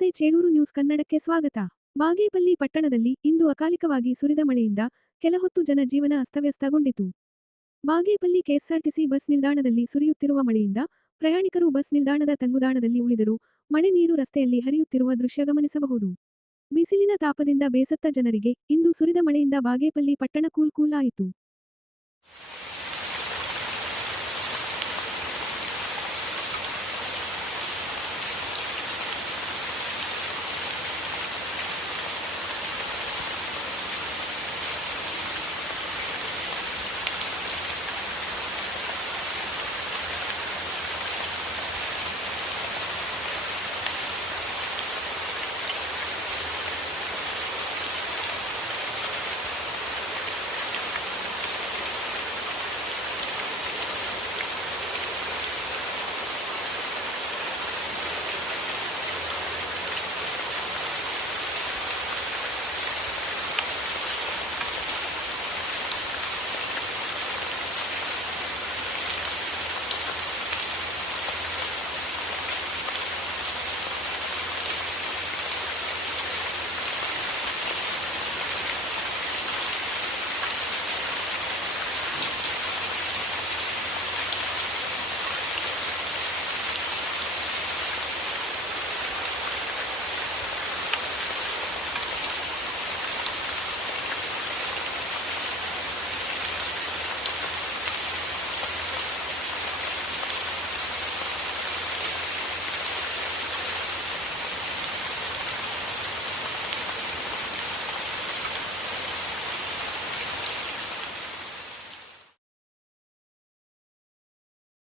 ನಮಸ್ತೆ ಚೇಳೂರು ನ್ಯೂಸ್ ಕನ್ನಡಕ್ಕೆ ಸ್ವಾಗತ. ಬಾಗೇಪಲ್ಲಿ ಪಟ್ಟಣದಲ್ಲಿ ಇಂದು ಅಕಾಲಿಕವಾಗಿ ಸುರಿದ ಮಳೆಯಿಂದ ಕೆಲಹೊತ್ತು ಜನ ಜೀವನ ಅಸ್ತವ್ಯಸ್ತಗೊಂಡಿತು. ಬಾಗೇಪಲ್ಲಿ ಕೆಎಸ್ಆರ್ಟಿಸಿ ಬಸ್ ನಿಲ್ದಾಣದಲ್ಲಿ ಸುರಿಯುತ್ತಿರುವ ಮಳೆಯಿಂದ ಪ್ರಯಾಣಿಕರು ಬಸ್ ನಿಲ್ದಾಣದ ತಂಗುದಾಣದಲ್ಲಿ ಉಳಿದರು ಮಳೆ ನೀರು ರಸ್ತೆಯಲ್ಲಿ ಹರಿಯುತ್ತಿರುವ ದೃಶ್ಯ ಗಮನಿಸಬಹುದು. ಬಿಸಿಲಿನ ತಾಪದಿಂದ ಬೇಸತ್ತ ಜನರಿಗೆ ಇಂದು ಸುರಿದ ಮಳೆಯಿಂದ ಬಾಗೇಪಲ್ಲಿ ಪಟ್ಟಣ ಕೂಲ್ ಕೂಲ್ ಆಯಿತು.